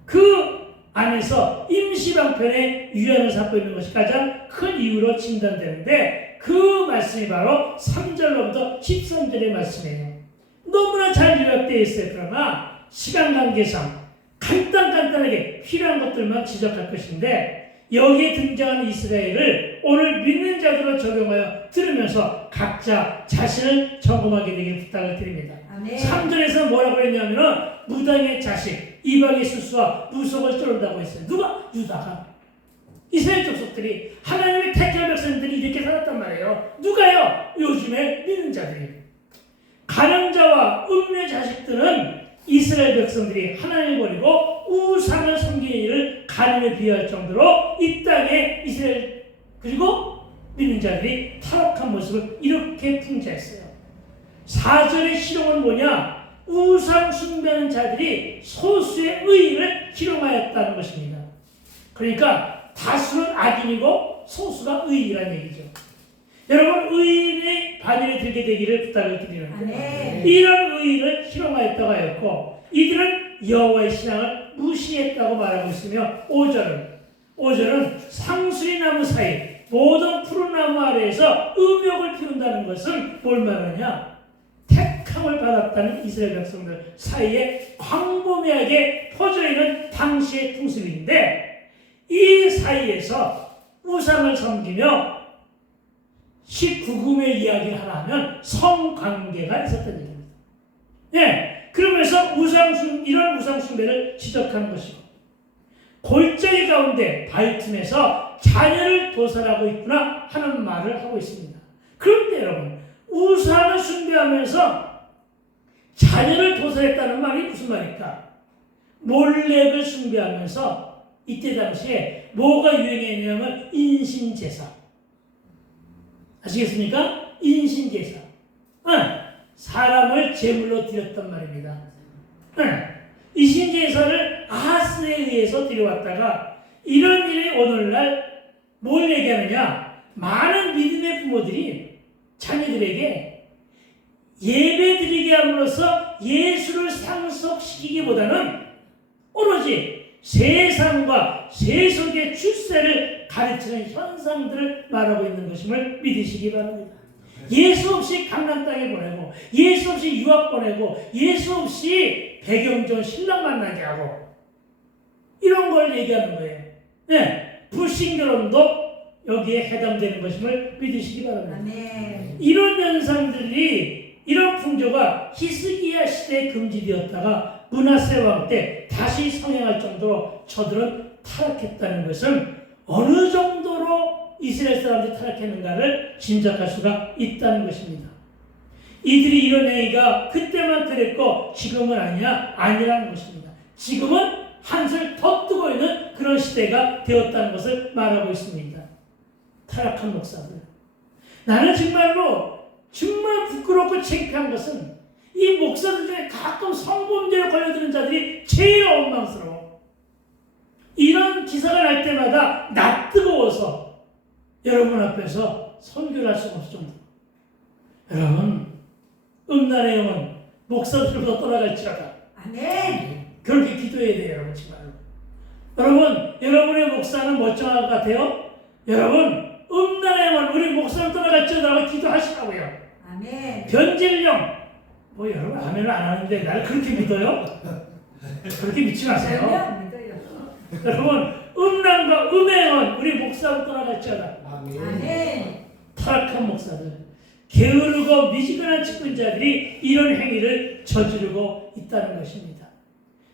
그 안에서 임시방편의 유연을 삼고 있는 것이 가장 큰 이유로 진단되는데 그 말씀이 바로 3절로부터 13절의 말씀이에요. 너무나 잘 요약되어 있어요. 그러나 시간 관계상 간단하게 필요한 것들만 지적할 것인데 여기에 등장하는 이스라엘을 오늘 믿는 자들로 적용하여 들으면서 각자 자신을 점검하게 되길 부탁을 드립니다. 아멘. 3절에서 뭐라고 했냐면 무당의 자식, 이방의 수수와 무속을 쫓는다고 했어요. 누가? 유다가. 이스라엘 족속들이 하나님의 택한 백성들이 이렇게 살았단 말이에요. 누가요? 요즘에 믿는 자들이. 가늠자와 음녀의 자식들은 이스라엘 백성들이 하나님을 버리고 우상을 섬기는 일을 가늠에 비할 정도로 이 땅에 이스라엘 그리고 믿는 자들이 타락한 모습을 이렇게 풍자했어요. 4절의 실용은 뭐냐? 우상 숭배하는 자들이 소수의 의인을 희롱하였다는 것입니다. 그러니까 다수는 악인이고 소수가 의인이라는 얘기죠. 여러분 의인의 반열에 들게 되기를 부탁을 드리는데 이런 의인을 희롱하였다고 하였고 이들은 여호와의 신앙을 무시했다고 말하고 있으며 5절은 상수리 나무 사이 모든 푸른 나무 아래에서 음욕을 피운다는 것은 뭘 말하냐? 택함을 받았다는 이스라엘 백성들 사이에 광범위하게 퍼져있는 당시의 풍습인데 이 사이에서 우상을 섬기며 19금의 이야기를 하나 하면 성관계가 있었다는 얘기입니다. 예, 그러면서 이런 우상숭배를 지적하는 것이고 골짜기 가운데 바위 틈에서 자녀를 도살하고 있구나 하는 말을 하고 있습니다. 그런데 여러분 우상을 숭배하면서 자녀를 도살했다는 말이 무슨 말일까? 몰렉을 숭배하면서 이때 당시에 뭐가 유행했냐면 인신제사. 아시겠습니까? 인신제사. 사람을 제물로 드렸단 말입니다. 인신제사를 아하스에 의해서 드려왔다가 이런 일이 오늘날 뭘 얘기하느냐? 많은 믿음의 부모들이 자녀들에게 예배드리게 함으로써 예수를 상속시키기보다는 오로지 세상과 세속의 출세를 가르치는 현상들을 말하고 있는 것임을 믿으시기 바랍니다. 예수 없이 강남 땅에 보내고, 예수 없이 유학 보내고, 예수 없이 배경 좋은 신랑 만나게 하고, 이런 걸 얘기하는 거예요. 네, 불신결혼도 여기에 해당되는 것임을 믿으시기 바랍니다. 아멘. 이런 현상들이, 이런 풍조가 히스기야 시대에 금지되었다가 므낫세 왕 때 다시 성행할 정도로 저들은 타락했다는 것은 어느 정도로 이스라엘 사람들이 타락했는가를 짐작할 수가 있다는 것입니다. 이들이 이런 행위가 그때만 그랬고 지금은 아니라는 것입니다. 지금은 한술 더 뜨고 있는 그런 시대가 되었다는 것을 말하고 있습니다. 타락한 목사들. 나는 정말 부끄럽고 창피한 것은 이 목사들 중에 가끔 성범죄에 걸려드는 자들이 제일 원망스러워. 이런 기사가 날 때마다 나 뜨거워서 여러분 앞에서 설교를 할 수가 없을 정도. 여러분, 음란의 영혼 목사들보다 떠나갈지어다. 아멘. 그렇게 기도해야 돼요, 여러분. 정말로. 여러분의 목사는 멀쩡한 것 같아요? 여러분, 음란의 영혼 우리 목사를 떠나갈지어다라고 기도하시라고요. 아멘. 변질령 여러분 아멘을 안 하는데 나를 그렇게 믿어요? 그렇게 믿지 마세요. 전혀 믿어요. 여러분, 음란과 음의 영혼 우리 목사를 떠나갈지어다. 아멘. 타락한 목사들, 게으르고 미지근한 직분자들이 이런 행위를 저지르고 있다는 것입니다.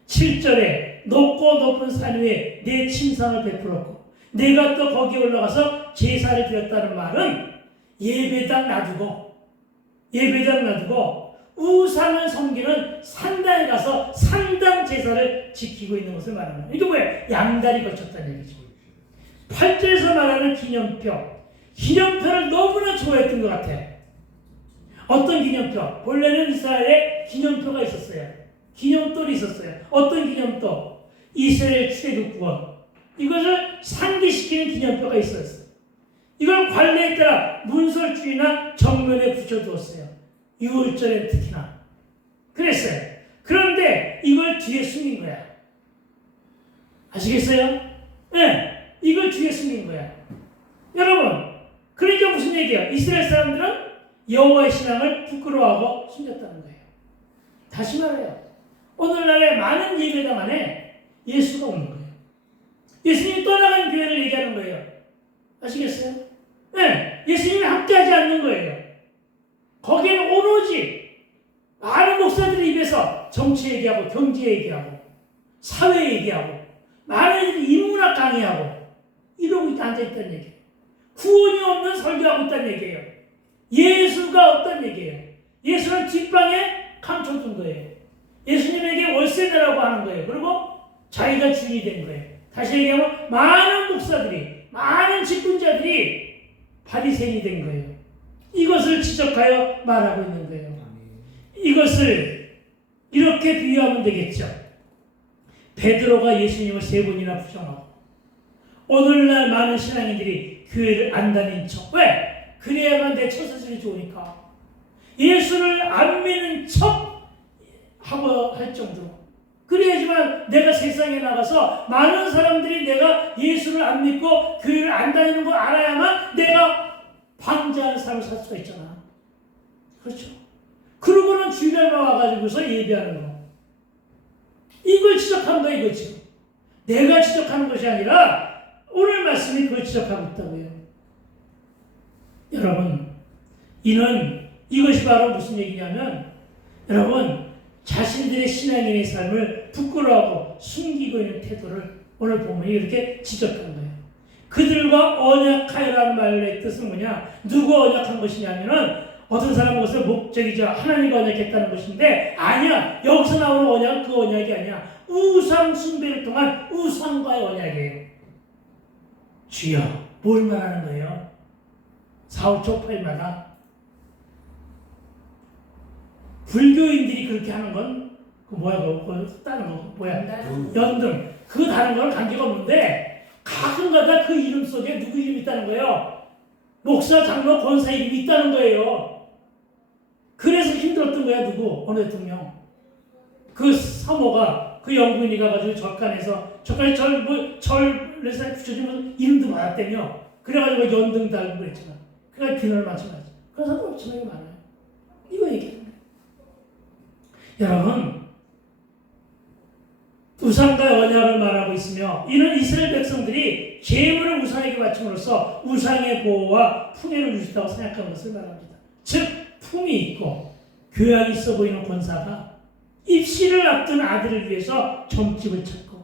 7절에 높고 높은 산 위에 내 침상을 베풀었고 내가 또 거기에 올라가서 제사를 드렸다는 말은 예배당 놔두고 우상을 섬기는 산당에 가서 산당 제사를 지키고 있는 것을 말하는 거예요. 이게 뭐예요? 양다리 걸쳤다는 얘기죠. 8절에서 말하는 기념표를 너무나 좋아했던 것 같아요. 어떤 기념표? 본래는 이스라엘에 기념표가 있었어요. 기념돌이 있었어요. 어떤 기념도? 이스라엘 출애굽 구원. 이것을 상기시키는 기념표가 있었어요. 이걸 관례에 따라 문설주이나 정면에 붙여두었어요. 6월절에 특히나. 그랬어요. 그런데 이걸 뒤에 숨긴 거야. 아시겠어요? 네, 이걸 뒤에 숨긴 거야. 여러분, 그러니까 무슨 얘기야? 이스라엘 사람들은 여호와의 신앙을 부끄러워하고 숨겼다는 거예요. 다시 말해요. 오늘날의 많은 예배당 안에 예수가 없는 거예요. 예수님이 떠나간 교회를 얘기하는 거예요. 아시겠어요? 네, 예수님이 함께하지 않는 거예요. 거기에는 오로지 많은 목사들의 입에서 정치 얘기하고 경제 얘기하고 사회 얘기하고 많은 이들이 인문학 강의하고 이러고 앉아있다는 얘기예요. 구원이 없는 설교하고 있다는 얘기예요. 예수가 없다는 얘기예요. 예수는 뒷방에 감춰둔 거예요. 예수님에게 월세 내라고 하는 거예요. 그리고 자기가 주인이 된 거예요. 다시 얘기하면 많은 목사들이, 많은 직분자들이 바리새인이 된 거예요. 이것을 지적하여 말하고 있는 거예요. 이것을 이렇게 비유하면 되겠죠. 베드로가 예수님을 3번이나 부정하고 오늘날 많은 신앙인들이 교회를 안 다닌 척. 왜? 그래야만 내 처세술이 좋으니까. 예수를 안 믿는 척 하고 할 정도로. 그래야지만 내가 세상에 나가서 많은 사람들이 내가 예수를 안 믿고 교회를 안 다니는 거 알아야만 내가 방자한 삶을 살 수가 있잖아. 그렇죠? 그러고는 주일날만 와가지고서 예배하는 거. 이걸 지적한 거야, 이거 지금. 내가 지적하는 것이 아니라 오늘 말씀이 그걸 지적하고 있다고요. 여러분, 이것이 바로 무슨 얘기냐면, 여러분, 자신들의 신앙인의 삶을 부끄러워하고 숨기고 있는 태도를 오늘 본문이 이렇게 지적한 거예요. 그들과 언약하여라는 말의 뜻은 뭐냐? 누구 언약한 것이냐면은 어떤 사람은 그것을 목적이죠. 하나님과 언약했다는 것인데 아니야. 여기서 나오는 언약은 그 언약이 아니야. 우상 숭배를 통한 우상과의 언약이에요. 주여, 뭘 말하는 거예요? 4, 5초 8마다 불교인들이 그렇게 하는 건 그 뭐야, 그 다른 거 뭐야? 연등. 그 다른 거는 관계가 없는데 가끔가다 그 이름 속에 누구 이름이 있다는 거예요. 목사, 장로, 권사 이름이 있다는 거예요. 그래서 힘들었던 거야. 누구? 어느 대통령. 그 사모가 그 영부인이 가가지고 절간에 절에서 붙여주면 이름도 많았다며. 그래가지고 연등 달고 그랬잖아. 그러니까 비난을 마찬가지. 그래서 엄청나게 많아요. 이거 얘기하는 거예요. 여러분, 우상과 언약을 말하고 있으며 이는 이스라엘 백성들이 재물을 우상에게 바침으로써 우상의 보호와 풍요를 누린다고 생각하는 것을 말합니다. 즉 품이 있고 교양이 있어 보이는 권사가 입시를 앞둔 아들을 위해서 점집을 찾고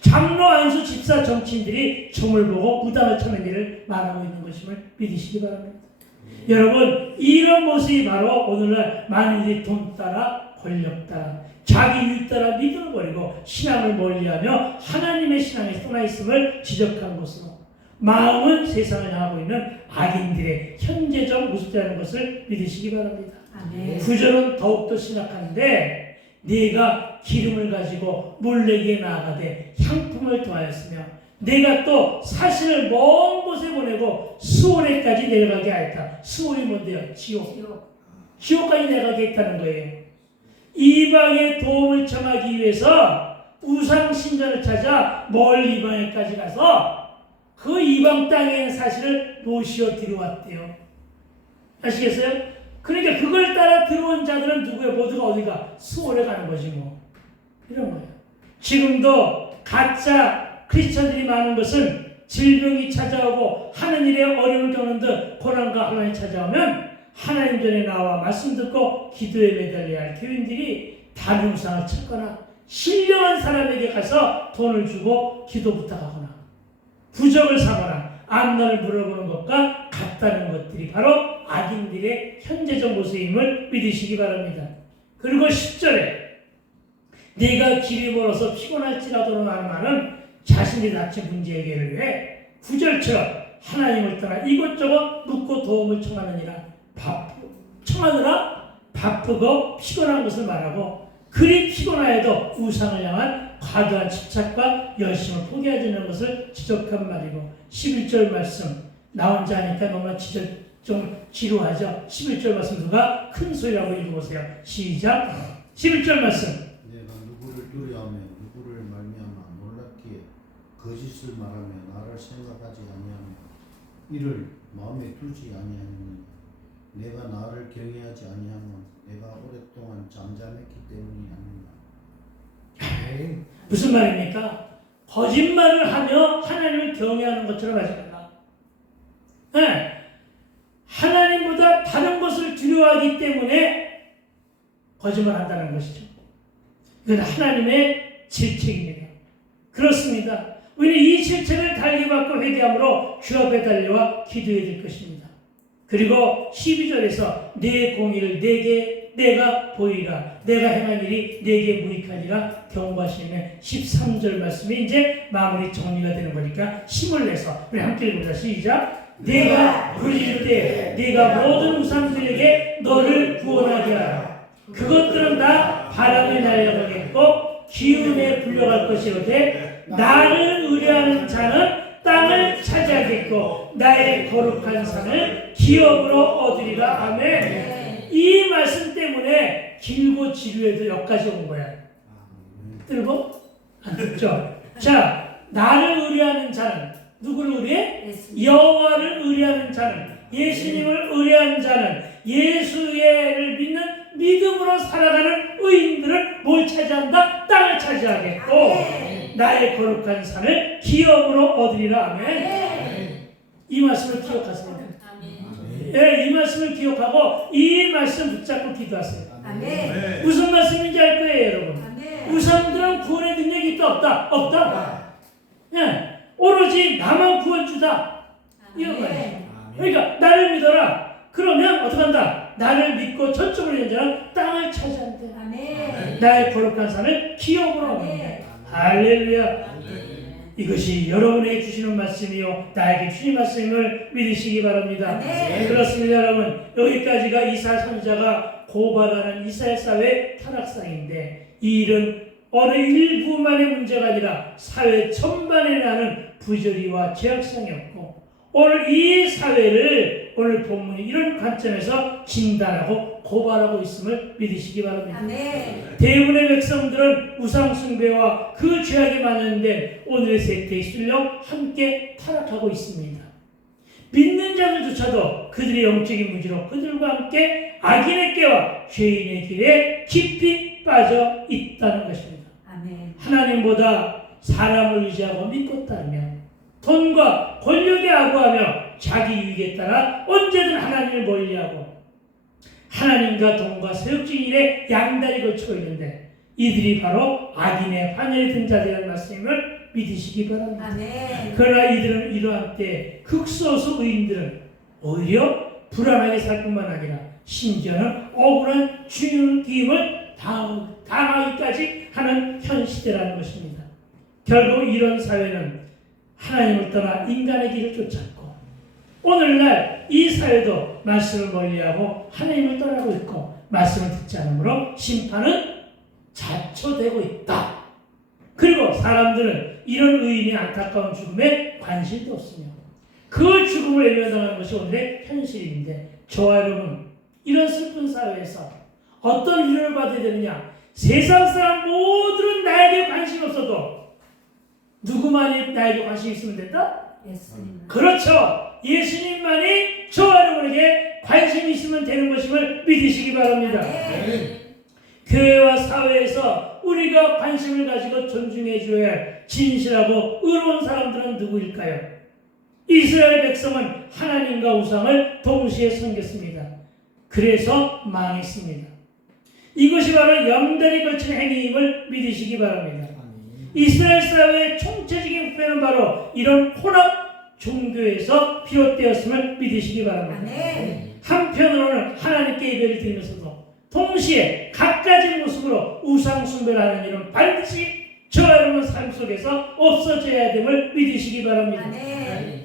장로, 안수, 집사, 정치인들이 점을 보고 무당을 찾는 일을 말하고 있는 것임을 믿으시기 바랍니다. 여러분, 이런 모습이 바로 오늘날 많은 이들이 돈 따라 권력 따라 자기 유익 따라 믿음을 버리고 신앙을 멀리하며 하나님의 신앙에 떠나 있음을 지적한 것으로 마음은 세상을 향하고 있는 악인들의 현재적 모습이라는 것을 믿으시기 바랍니다. 아멘. 9절은 더욱더 심각한데 네가 기름을 가지고 물레기에 나아가되 향품을 더하였으며 내가 또 사신을 먼 곳에 보내고 수월에까지 내려가게 하였다. 수월이 뭔데요? 지옥까지 내려가게 했다는 거예요. 이방의 도움을 청하기 위해서 우상 신전을 찾아 멀리 이방에까지 가서 그 이방 땅에 있는 사실을 모시어 들어왔대요. 아시겠어요? 그러니까 그걸 따라 들어온 자들은 누구예요? 모두가 어디가? 수월에 가는 거지 뭐. 이런 거예요. 지금도 가짜 크리스천들이 많은 것은 질병이 찾아오고 하는 일에 어려움을 겪는 듯 고난과 환난이 찾아오면 하나님 전에 나와 말씀 듣고 기도에 매달려야 할 교인들이 다른 우상을 찾거나 신령한 사람에게 가서 돈을 주고 기도 부탁하거나 부적을 사거나 앞날을 물어보는 것과 같다는 것들이 바로 악인들의 현재적 모습임을 믿으시기 바랍니다. 그리고 10절에 내가 길이 멀어서 피곤할지라도 하는 말은 자신이 닥친 문제 해결을 위해 9절처럼 하나님을 떠나 이것저것 묻고 도움을 청하느니라 청하느라 바쁘고 피곤한 것을 말하고 그리 피곤하여도 우상을 향한 과도한 집착과 열심을 포기하지 않는 것을 지적한 말이고 11절 말씀 나 혼자 하니까 너무나 좀 지루하죠. 11절 말씀 누가 큰 소리라고 읽어보세요. 시작. 11절 말씀 내가 누구를 두려워하며 누구를 말미암아 놀랍기에 거짓을 말하며 나를 생각하지 아니하며 이를 마음에 두지 아니하느냐 내가 나를 경외하지 아니하면 내가 오랫동안 잠잠했기 때문이 아닌가. 무슨 말입니까? 거짓말을 하며 하나님을 경외하는 것처럼 하지 말라. 네. 하나님보다 다른 것을 두려워하기 때문에 거짓말한다는 것이죠. 이건 하나님의 질책입니다. 그렇습니다. 우리는 이 질책을 달리받고 회개함으로 주 앞에 달려와 기도해야 될 것입니다. 그리고 12절에서 내 공의를 내가 보이라 내가 행한 일이 내게 무익하니라 경고하시는 13절 말씀이 이제 마무리 정리가 되는 거니까 힘을 내서 우리 함께 읽어보자. 시작. 내가 부르짖을 때 네가 모든 우상들에게 너를 구원하게 하라. 그것들은 다 바람에 날려가겠고 기운에 불려갈 것이로되 나를 의뢰하는 자는 땅을 차지하겠고 나의 거룩한 산을 기업으로 얻으리라. 아멘. 이 말씀 때문에 길고 지루해도 여기까지 온 거야. 들고? 안 듣죠? 자, 나를 의뢰하는 자는 누구를 의뢰해? 여호와를 의뢰하는 자는 예수님을 의뢰하는 자는 예수를 믿는 믿음으로 살아가는 의인들은 뭘 차지한다? 땅을 차지하겠고 나의 거룩한 산을 기업으로 얻으리라. 아멘. 이 말씀을 기억하세요. 네, 이 말씀을 기억하고 이 말씀 붙잡고 기도하세요. 아멘. 무슨 말씀인지 알 거예요, 여러분. 아멘. 우상들은 구원의 능력이 있다 없다? 없다. 네, 오로지 나만 구원 주다. 이런 거예요. 그러니까 나를 믿어라. 그러면 어떻게 한다? 나를 믿고 저쪽으로 있는 자는 땅을 차지한대. 아멘. 나의 거룩한 산을 기업으로 하는데. 할렐루야. 이것이 여러분에게 주시는 말씀이요 나에게 주신 말씀을 믿으시기 바랍니다. 네. 그렇습니다 여러분. 여기까지가 이사야 선지자가 고발하는 이스라엘 사회 타락상인데 이 일은 어느 일부만의 문제가 아니라 사회 전반에 나는 부조리와 죄악성이었고 오늘 이 사회를 오늘 본문이 이런 관점에서 진단하고 고발하고 있음을 믿으시기 바랍니다. 아멘. 대부분의 백성들은 우상숭배와 그 죄악에 만연된 오늘의 세태에 실려 함께 타락하고 있습니다. 믿는 자들조차도 그들의 영적인 무지로 그들과 함께 악인의 깨와 죄인의 길에 깊이 빠져 있다는 것입니다. 아멘. 하나님보다 사람을 의지하고 믿고 따르며 돈과 권력에 아구하며 자기 유익에 따라 언제든 하나님을 멀리하고 하나님과 돈과 세속적인 일에 양다리 걸치고 있는데 이들이 바로 악인의 환연에 든 자들이라는 말씀을 믿으시기 바랍니다. 아멘. 그러나 이들은 이러한 때 극소수 의인들은 오히려 불안하게 살 뿐만 아니라 심지어는 억울한 죽임을 당하기까지 하는 현 시대라는 것입니다. 결국 이런 사회는 하나님을 떠나 인간의 길을 쫓았고 오늘날 이 사회도 말씀을 멀리하고 하나님을 떠나고 있고 말씀을 듣지 않으므로 심판은 자초되고 있다. 그리고 사람들은 이런 의인의 안타까운 죽음에 관심도 없으며 그 죽음을 외면당하는 것이 오늘의 현실인데 저와 여러분 이런 슬픈 사회에서 어떤 위로를 받아야 되느냐. 세상 사람 모두는 나에게 관심이 없어도 누구만이 나에게 관심이 있으면 된다? 예수님. 그렇죠. 예수님만이 저와 여러분에게 관심이 있으면 되는 것임을 믿으시기 바랍니다. 아멘. 교회와 사회에서 우리가 관심을 가지고 존중해 줘야 할 진실하고 의로운 사람들은 누구일까요? 이스라엘 백성은 하나님과 우상을 동시에 섬겼습니다. 그래서 망했습니다. 이것이 바로 연달이 걸친 행위임을 믿으시기 바랍니다. 이스라엘 사회의 총체적인 부패는 바로 이런 혼합 종교에서 비롯되었음을 믿으시기 바랍니다. 아멘. 한편으로는 하나님께 예배를 드리면서도 동시에 각가지 모습으로 우상 숭배를 하는 일은 반드시 저와 여러분 삶 속에서 없어져야 됨을 믿으시기 바랍니다. 아멘.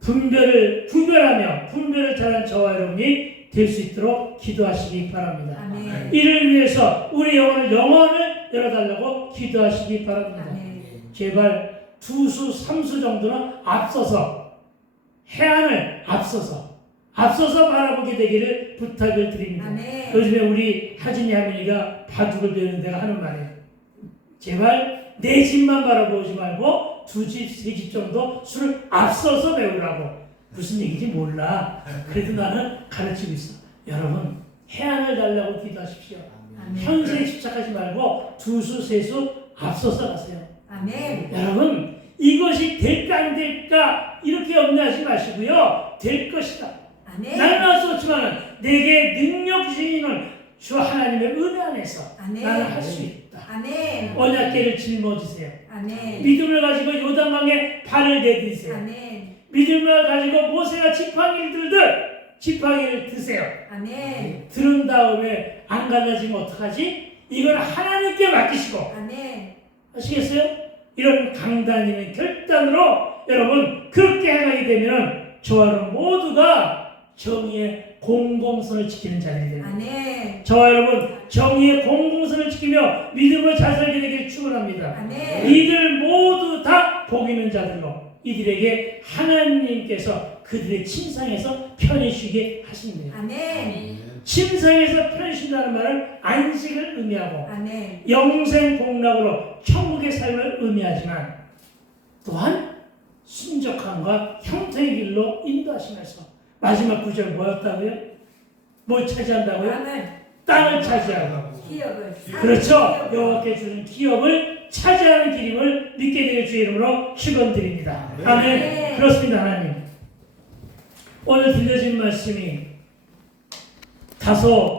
분별을 잘한 저와 여러분이 될 수 있도록 기도하시기 바랍니다. 아멘. 이를 위해서 우리 영혼을 열어달라고 기도하시기 바랍니다. 아멘. 제발 2수, 3수 정도는 앞서서 해안을 앞서서 바라보게 되기를 부탁을 드립니다. 아멘. 요즘에 우리 하진이 할머니가 바둑을 배우는 데가 하는 말이에요. 제발 내 집만 바라보지 말고 2집, 3집 정도 수를 앞서서 배우라고. 무슨 얘기인지 몰라. 그래도 나는 가르치고 있어. 여러분 해안을 달라고 기도하십시오. 아멘. 현세에 집착하지 말고 2수, 3수 앞서서 가세요. 아멘. 여러분 이것이 될까 안 될까 이렇게 염려하지 마시고요. 될 것이다. 아멘. 나는 할 수 없지만 내게 능력 주시는 주 하나님의 은혜 안에서 아멘. 나는 할 수 있다. 아멘. 언약궤를 짊어지세요. 아멘. 믿음을 가지고 요단강에 발을 내디세요. 아멘. 믿음을 가지고 모세가 지팡이를 들듯 지팡이를 드세요. 아멘. 들은 다음에 안 갈라지면 어떡하지? 이건 하나님께 맡기시고 아멘. 아시겠어요? 이런 강단이면 결단으로 여러분 그렇게 해나가게 되면 저와 여러분 모두가 정의의 공공선을 지키는 자들이 됩니다. 아멘. 저와 여러분 정의의 공공선을 지키며 믿음으로 잘 살게 되길 축원합니다. 아멘. 이들 모두 다 복 있는 자들로 이들에게 하나님께서 그들의 침상에서 편히 쉬게 하십니다. 아멘. 침상에서 편히 쉰다는 말은 안식을 의미하고 아멘. 영생 복락으로 천국의 삶을 의미하지만 또한 순적함과 형통의 길로 인도하시면서 마지막 구절 뭐였다고요? 뭘 차지한다고요? 땅을 차지하고 기업을. 그렇죠. 여호와께 주는 기업을 차지하는 길임을 믿게 되길 주의 이름으로 축원드립니다. 아멘. 네. 그렇습니다. 하나님 오늘 들려진 말씀이 다소